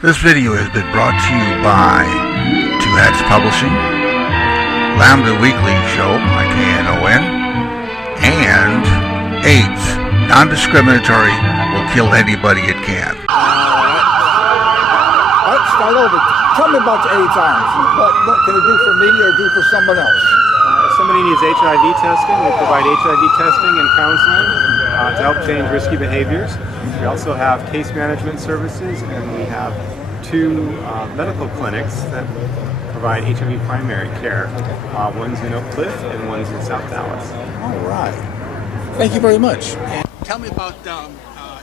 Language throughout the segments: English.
This video has been brought to you by Two Hats Publishing, Lambda Weekly Show, IKNON, and AIDS, non-discriminatory, will kill anybody it can. Let's start over. Tell me about the AIDS arms. What can it do for me or do for someone else? If somebody needs HIV testing, we provide HIV testing and counseling to help change risky behaviors. We also have case management services, and we have two medical clinics that provide HIV primary care. One's in Oak Cliff and one's in South Dallas. All right. Thank you very much. Tell me about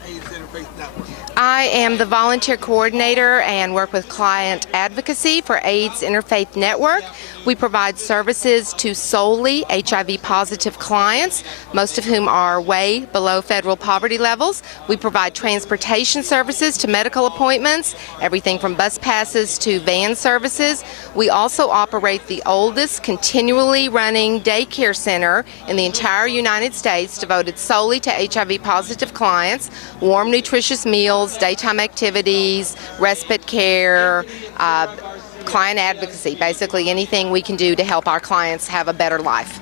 AIDS Interfaith Network. I am the volunteer coordinator and work with client advocacy for AIDS Interfaith Network. We provide services to solely HIV positive clients, most of whom are way below federal poverty levels. We provide transportation services to medical appointments, everything from bus passes to van services. We also operate the oldest continually running daycare center in the entire United States devoted solely to HIV positive clients, warm nutritious meals, daytime activities, respite care, client advocacy, basically anything we can do to help our clients have a better life.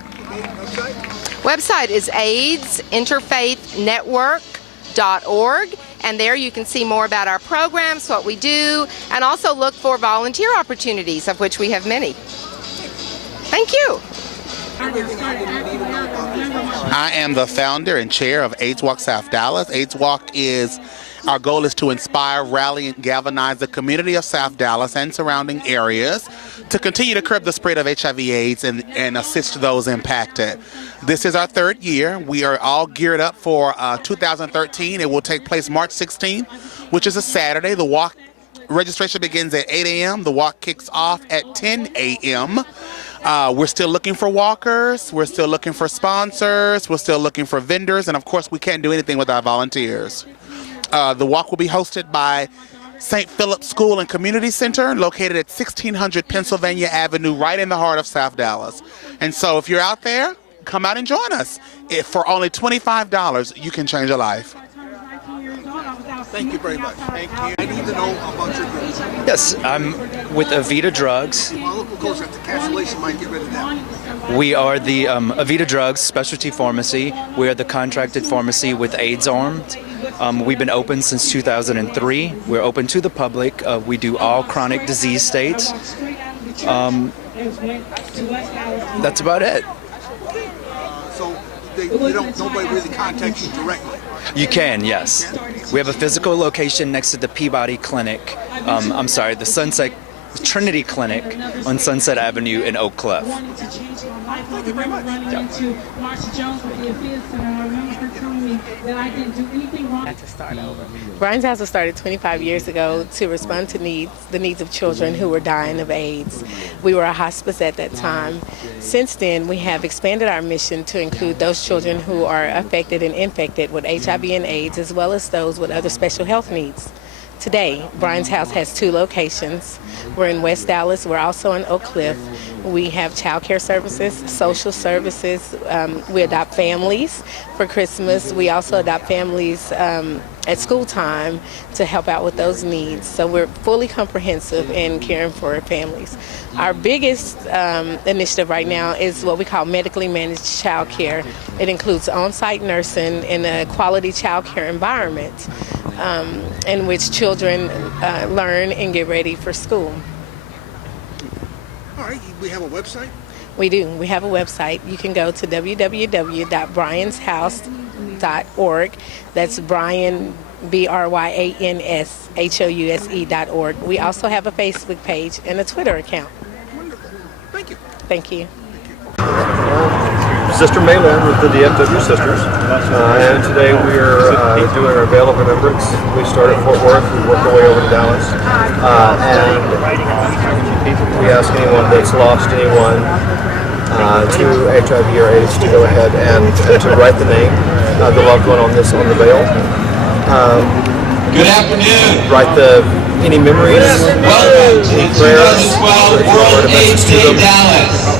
Website is AIDSinterfaithnetwork.org, and there you can see more about our programs, what we do, and also look for volunteer opportunities, of which we have many. Thank you. I am the founder and chair of AIDS Walk South Dallas. AIDS Walk our goal is to inspire, rally, and galvanize the community of South Dallas and surrounding areas to continue to curb the spread of HIV/AIDS and assist those impacted. This is our third year. We are all geared up for 2013. It will take place March 16th, which is a Saturday. The walk registration begins at 8 a.m. The walk kicks off at 10 a.m. We're still looking for walkers, we're still looking for sponsors, we're still looking for vendors, and of course we can't do anything without volunteers. The walk will be hosted by St. Philip's School and Community Center, located at 1600 Pennsylvania Avenue, right in the heart of South Dallas. And so if you're out there, come out and join us. For only $25, you can change a life. Thank you very much. Thank you. I need to know about your group. Yes, I'm with Avita Drugs. My local coach at the cancellation might get rid of that. We are the Avita Drugs Specialty Pharmacy. We are the contracted pharmacy with AIDS Armed. We've been open since 2003. We're open to the public. We do all chronic disease states. That's about it. So nobody really contacts you directly? You can, yes. We have a physical location next to the Peabody Clinic. The Sunset Trinity Clinic on Sunset Avenue in Oak Cliff. Thank you very much. Bryan's House was started 25 years ago to respond to the needs of children who were dying of AIDS. We were a hospice at that time. Since then, we have expanded our mission to include those children who are affected and infected with HIV and AIDS, as well as those with other special health needs. Today, Bryan's House has two locations. We're in West Dallas. We're also in Oak Cliff. We have child care services, social services. We adopt families for Christmas. We also adopt families at school time to help out with those needs. So we're fully comprehensive in caring for families. Our biggest initiative right now is what we call medically managed child care. It includes on-site nursing in a quality child care environment in which children learn and get ready for school. All right, we have a website? We do. We have a website. You can go to www.bryanshouse.org. That's Bryan, BRYANSHOUSE.org. We also have a Facebook page and a Twitter account. Wonderful. Thank you. Thank you. Sister Maylin with the DFW Sisters, and today we are doing our Veil of Remembrance. We started at Fort Worth, we worked our way over to Dallas, and we ask anyone that's lost anyone to HIV or AIDS to go ahead and to write the name of the loved one on the veil. Good afternoon. Write any memories, any prayers, World AIDS Day Dallas.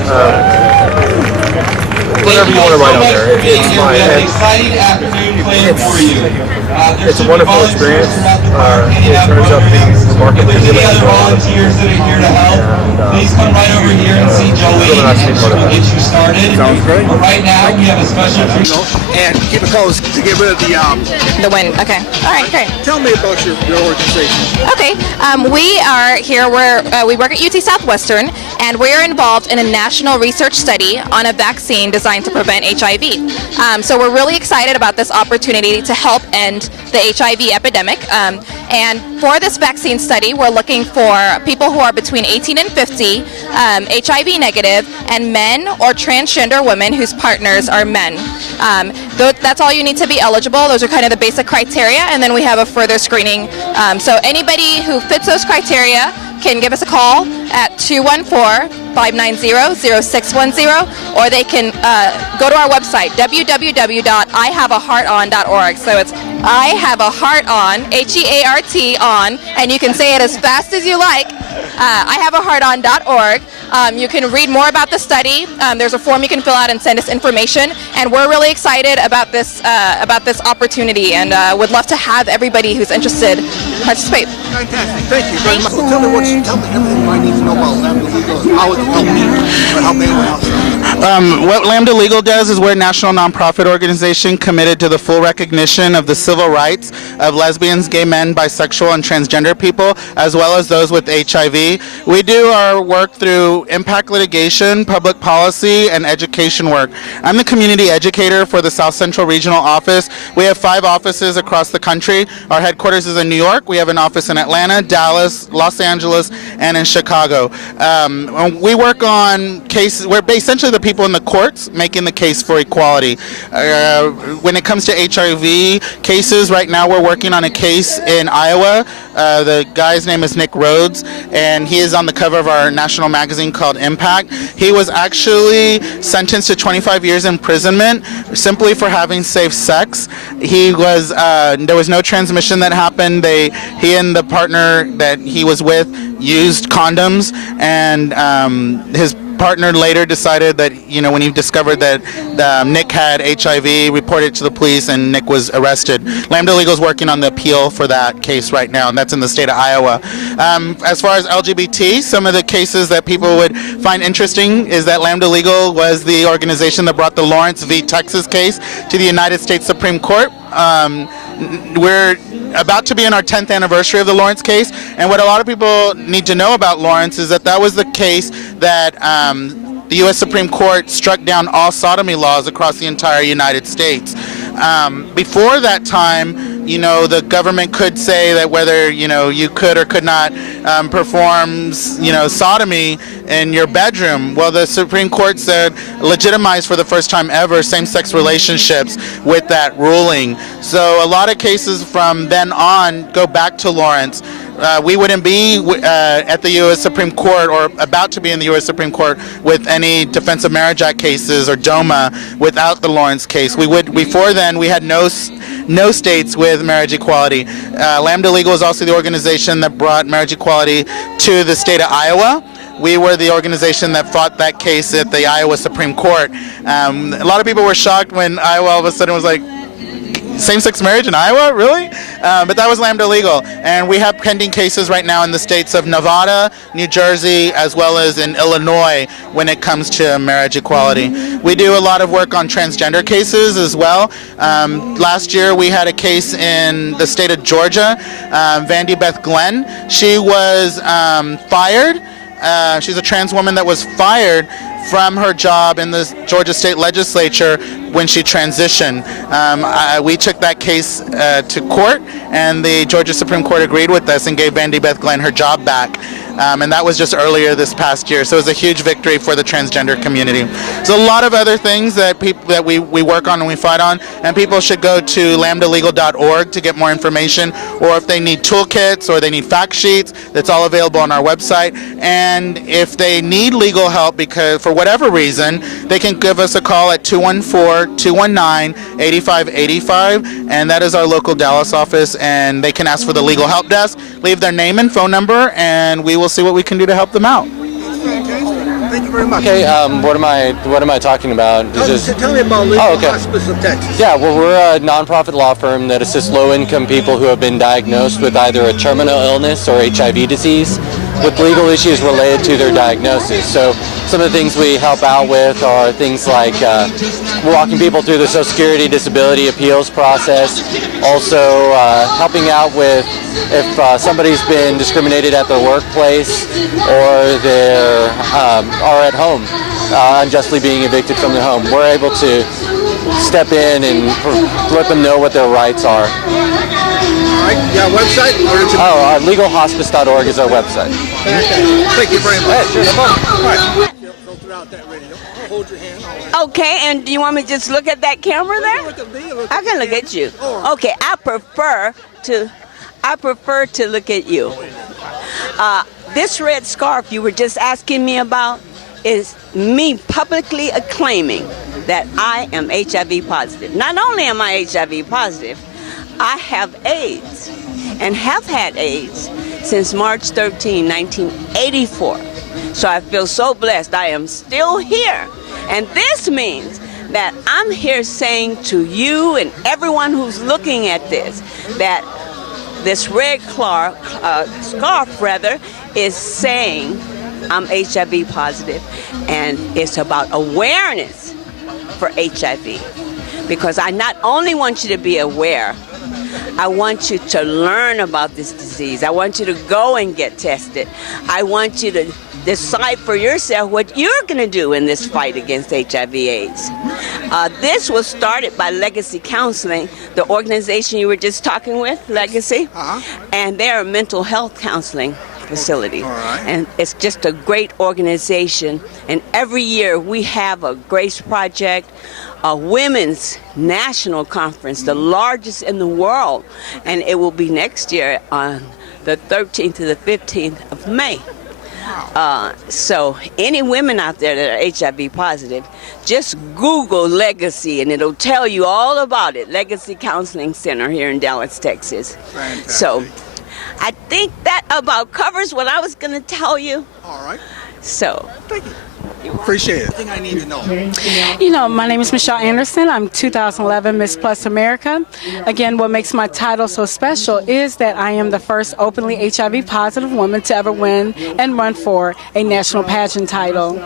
whatever you want to write out there. It's fine. And it's a wonderful experience. It turns out to be remarkably healing for a lot of people. Please come right over here and see Joey, really nice to be part of and that. get you started. Sounds great. But right now, we have a special treat. And keep it close to get rid of the The win. Okay. All right. Great. Tell me about your organization. Okay. We are here. We work at UT Southwestern, and we're involved in a national research study on a vaccine designed to prevent HIV. So we're really excited about this opportunity to help end the HIV epidemic. And for this vaccine study, we're looking for people who are between 18 and 50, HIV negative, and men or transgender women whose partners are men. That's all you need to be eligible. Those are kind of the basic criteria, and then we have a further screening. So anybody who fits those criteria can give us a call at 214-590-0610, or they can go to our website, www.ihaveahearton.org. So it's ihaveahearton, H-E-A-R-T on, and you can say it as fast as you like. ihaveahearton.org. You can read more about the study. There's a form you can fill out and send us information, and we're really excited about this opportunity, and would love to have everybody who's interested participate. Fantastic. Thank you very much. Well, tell me everything I need to know about Lambda Legal, how it can help me or help anyone else. What Lambda Legal does is we're a national nonprofit organization committed to the full recognition of the civil rights of lesbians, gay men, bisexual, and transgender people, as well as those with HIV. We do our work through impact litigation, public policy, and education work. I'm the community educator for the South Central Regional Office. We have 5 offices across the country. Our headquarters is in New York. We have an office in Atlanta, Dallas, Los Angeles, and in Chicago. We work on cases. We're essentially the people in the courts making the case for equality. When it comes to HIV cases, right now we're working on a case in Iowa. The guy's name is Nick Rhodes, and he is on the cover of our national magazine called Impact. He was actually sentenced to 25 years imprisonment simply for having safe sex. There was no transmission that happened. He and the partner that he was with used condoms, and his partner later decided that, when he discovered that Nick had HIV, reported it to the police, and Nick was arrested. Lambda Legal is working on the appeal for that case right now, and that's in the state of Iowa. As far as LGBT, some of the cases that people would find interesting is that Lambda Legal was the organization that brought the Lawrence v. Texas case to the United States Supreme Court. We're about to be in our 10th anniversary of the Lawrence case, and what a lot of people need to know about Lawrence is that was the case that the U.S. Supreme Court struck down all sodomy laws across the entire United States. Before that time, the government could say that whether, you could or could not perform, sodomy in your bedroom. Well, the Supreme Court said legitimized for the first time ever same-sex relationships with that ruling. So a lot of cases from then on go back to Lawrence. We wouldn't be at the U.S. Supreme Court or about to be in the U.S. Supreme Court with any Defense of Marriage Act cases or DOMA without the Lawrence case. Before then, we had no states with marriage equality. Lambda Legal is also the organization that brought marriage equality to the state of Iowa. We were the organization that fought that case at the Iowa Supreme Court. A lot of people were shocked when Iowa all of a sudden was like, same-sex marriage in Iowa, really? But that was Lambda Legal, and we have pending cases right now in the states of Nevada, New Jersey, as well as in Illinois when it comes to marriage equality. We do a lot of work on transgender cases as well. Last year we had a case in the state of Georgia, Vandy Beth Glenn. She was fired. She's a trans woman that was fired from her job in the Georgia State Legislature when she transitioned. We took that case to court, and the Georgia Supreme Court agreed with us and gave Vandy Beth Glenn her job back. And that was just earlier this past year. So it was a huge victory for the transgender community. There's a lot of other things that we work on and we fight on, and people should go to lambdalegal.org to get more information, or if they need toolkits or they need fact sheets, that's all available on our website. And if they need legal help because for whatever reason, they can give us a call at 214-219-8585, and that is our local Dallas office, and they can ask for the legal help desk, leave their name and phone number, and we will see what we can do to help them out. Thank you very much. Okay, what am I talking about? Tell me about Legal Hospice of Texas. Yeah, well, we're a nonprofit law firm that assists low-income people who have been diagnosed with either a terminal illness or HIV disease with legal issues related to their diagnosis. So some of the things we help out with are things like walking people through the Social Security disability appeals process, also helping out with if somebody's been discriminated at their workplace or they are at home unjustly being evicted from their home. We're able to step in and let them know what their rights are. All right, you got a website? Legalhospice.org is our website. Thank you very much. Yeah, sure, no problem. All right. Filter out that radio. Hold your hand. Okay, and do you want me to just look at that camera there? I can look at you. Okay, I prefer to look at you. This red scarf you were just asking me about is me publicly acclaiming that I am HIV positive. Not only am I HIV positive, I have AIDS and have had AIDS since March 13, 1984. So I feel so blessed I am still here. And this means that I'm here saying to you and everyone who's looking at this, that this red scarf is saying I'm HIV positive, and it's about awareness for HIV. Because I not only want you to be aware, I want you to learn about this disease. I want you to go and get tested. I want you to decide for yourself what you're going to do in this fight against HIV/AIDS. This was started by Legacy Counseling, the organization you were just talking with, Legacy, and they're a mental health counseling facility. And it's just a great organization. And every year we have a Grace Project, a women's national conference, the largest in the world. And it will be next year on the 13th to the 15th of May. So any women out there that are HIV positive, just Google Legacy and it'll tell you all about it. Legacy Counseling Center here in Dallas, Texas. Fantastic. So I think that about covers what I was going to tell you. All right. So Thank you. Appreciate it. I think I need to know. You know, my name is Michelle Anderson. I'm 2011 Miss Plus America. Again, what makes my title so special is that I am the first openly HIV positive woman to ever win and run for a national pageant title.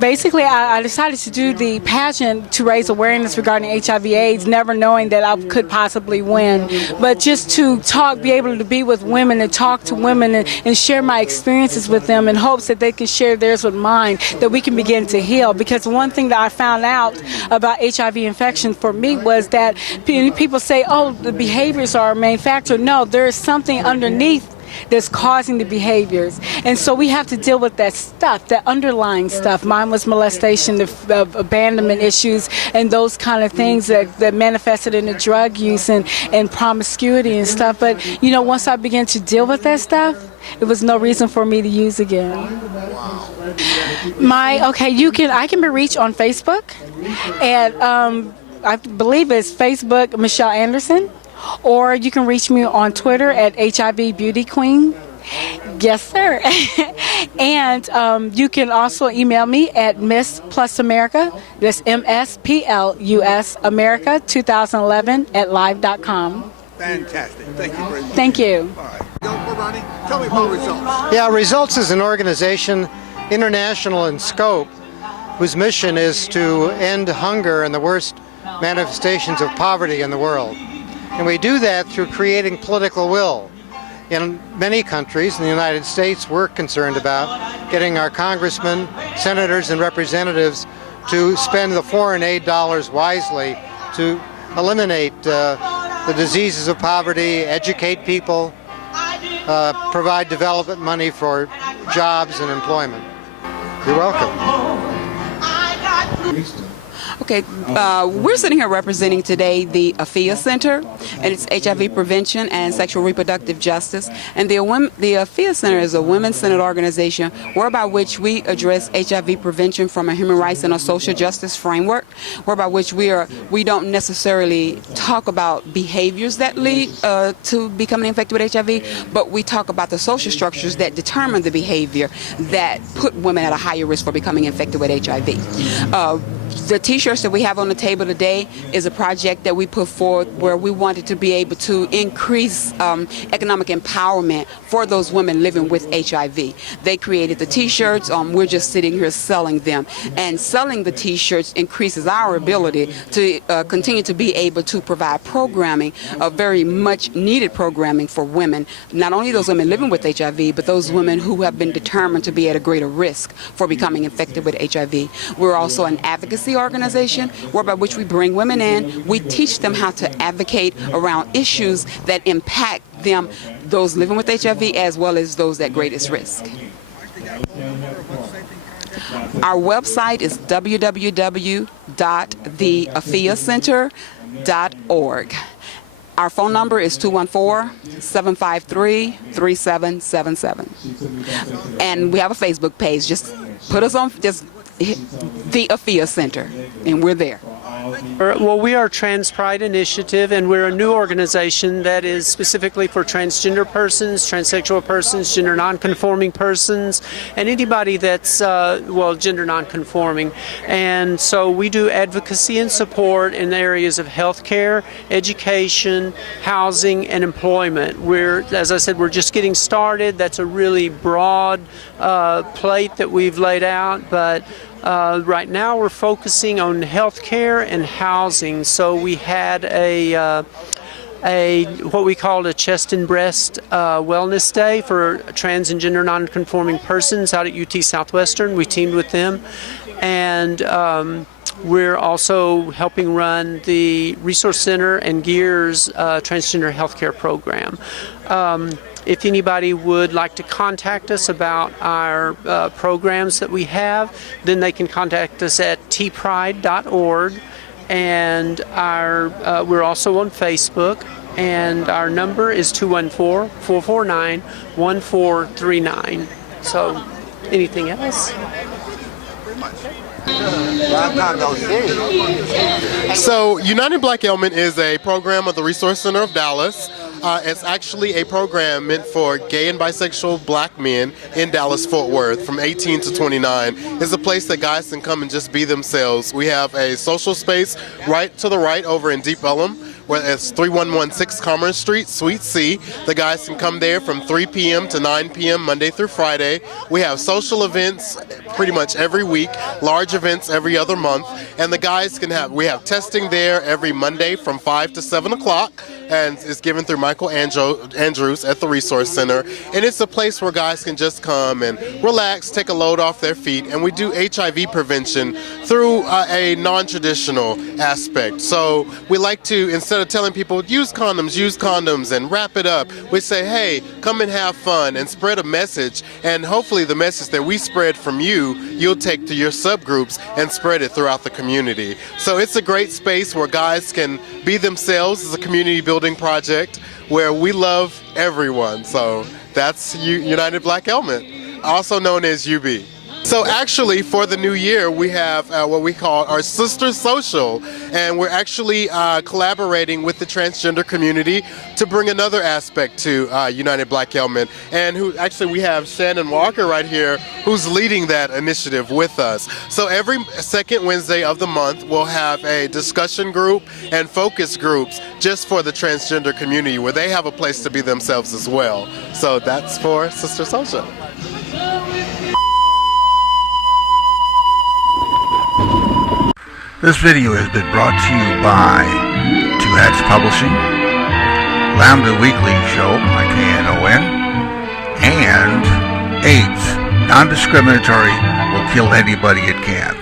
Basically, I decided to do the pageant to raise awareness regarding HIV/AIDS, never knowing that I could possibly win. But just to be able to be with women and talk to women and share my experiences with them in hopes that they can share theirs with mine, that we can begin to heal. Because one thing that I found out about HIV infection for me was that people say, oh, the behaviors are a main factor. No, there is something underneath that's causing the behaviors. And so we have to deal with that stuff, that underlying stuff. Mine was molestation, the abandonment issues, and those kind of things that manifested in the drug use and promiscuity and stuff. But, you know, once I began to deal with that stuff, it was no reason for me to use again. I can be reached on Facebook, and I believe it's Facebook Michelle Anderson, or you can reach me on Twitter at HIV Beauty Queen. Yes, sir. And you can also email me at Miss Plus America. That's MSPLUS America 2011 at live.com. Fantastic. Thank you very much. Thank you. All right. Ronnie, tell me about Results. Yeah, Results is an organization international in scope whose mission is to end hunger and the worst manifestations of poverty in the world. And we do that through creating political will. In many countries, in the United States, we're concerned about getting our congressmen, senators, and representatives to spend the foreign aid dollars wisely to eliminate the diseases of poverty, educate people, provide development money for jobs and employment. You're welcome. Okay, we're sitting here representing today the AFIA Center, and it's HIV Prevention and Sexual Reproductive Justice. And the AFIA Center is a women-centered organization whereby which we address HIV prevention from a human rights and a social justice framework, whereby which we don't necessarily talk about behaviors that lead to becoming infected with HIV, but we talk about the social structures that determine the behavior that put women at a higher risk for becoming infected with HIV. The t-shirts that we have on the table today is a project that we put forward where we wanted to be able to increase economic empowerment for those women living with HIV. They created the t-shirts. We're just sitting here selling them. And selling the t-shirts increases our ability to continue to be able to provide programming, very much needed programming for women, not only those women living with HIV, but those women who have been determined to be at a greater risk for becoming infected with HIV. We're also an advocacy organization whereby which we bring women in. We teach them how to advocate around issues that impact them, those living with HIV, as well as those at greatest risk. Our website is www.theafiacenter.org. Our phone number is 214-753-3777. And we have a Facebook page. Just put us on, just the AFIA Center, and we're there. Well, we are Trans Pride Initiative, and we're a new organization that is specifically for transgender persons, transsexual persons, gender nonconforming persons, and anybody that's, gender nonconforming. And so we do advocacy and support in the areas of healthcare, education, housing, and employment. As I said, we're just getting started. That's a really broad plate that we've laid out, but right now we're focusing on healthcare and housing. So we had what we called a chest and breast wellness day for trans and gender nonconforming persons out at UT Southwestern. We teamed with them, and we're also helping run the Resource Center and GEARS transgender healthcare program. If anybody would like to contact us about our programs that we have, then they can contact us at tpride.org, and we're also on Facebook, and our number is 214-449-1439. So, anything else? So, United Black Ellument is a program of the Resource Center of Dallas. It's actually a program meant for gay and bisexual black men in Dallas-Fort Worth from 18 to 29. It's a place that guys can come and just be themselves. We have a social space right to the right over in Deep Ellum, where it's 3116 Commerce Street, Suite C. The guys can come there from 3 p.m. to 9 p.m. Monday through Friday. We have social events pretty much every week, large events every other month, and the guys we have testing there every Monday from 5 to 7 o'clock, and it's given through Michael Andrews at the Resource Center. And it's a place where guys can just come and relax, take a load off their feet, and we do HIV prevention through a non-traditional aspect. So we like to, instead of telling people, use condoms, and wrap it up, we say, hey, come and have fun and spread a message, and hopefully the message that we spread from you'll take to your subgroups and spread it throughout the community. So it's a great space where guys can be themselves. It's a community building project where we love everyone. So that's United Black Ellument, also known as UB. So actually, for the new year, we have what we call our Sister Social, and we're actually collaborating with the transgender community to bring another aspect to United Black Ellument, and we have Shannon Walker right here, who's leading that initiative with us. So every second Wednesday of the month, we'll have a discussion group and focus groups just for the transgender community, where they have a place to be themselves as well. So that's for Sister Social. This video has been brought to you by Two Hats Publishing, Lambda Weekly Show by KNON, and AIDS, non-discriminatory, will kill anybody it can.